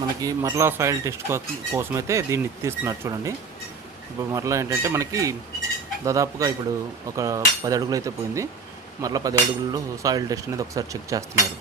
మనకి మరలా soil test కోసం అయితే దీన్ని తీస్తున్నారు చూడండి. ఇప్పుడు మరలా ఏంటంటే మనకి దాదాపుగా ఇప్పుడు ఒక 10 అడుగులు అయితే పోయింది. మరలా 10 అడుగుల్లో సాయిల్ టెస్ట్ అనేది ఒకసారి చెక్ చేస్తున్నారు.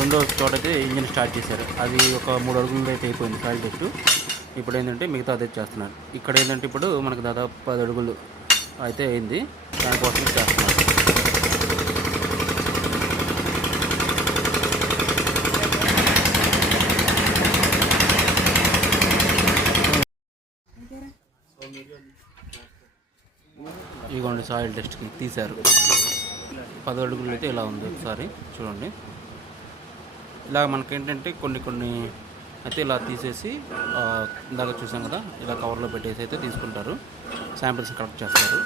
రెండో చోట అయితే ఇంజిన్ స్టార్ట్ చేశారు. అది ఒక 3 అడుగులు అయితే అయిపోయింది సాయిల్ టెస్ట్. ఇప్పుడు ఏంటంటే మిగతా అదే చేస్తున్నారు. ఇక్కడ ఏంటంటే ఇప్పుడు మనకు దాదాపు 10 అడుగులు అయితే అయింది. దానికోసం చేస్తున్నారు. ఇదిగోండి సాయిల్ టెస్ట్కి తీశారు. 10 అడుగులు అయితే ఇలా ఉంది. ఒకసారి చూడండి. ఇలా మనకేంటంటే కొన్ని అయితే ఇలా తీసేసి ఇందాక చూసాం కదా, ఇలా కవర్లో పెట్టేసి అయితే తీసుకుంటారు. శాంపిల్స్ కలెక్ట్ చేస్తారు.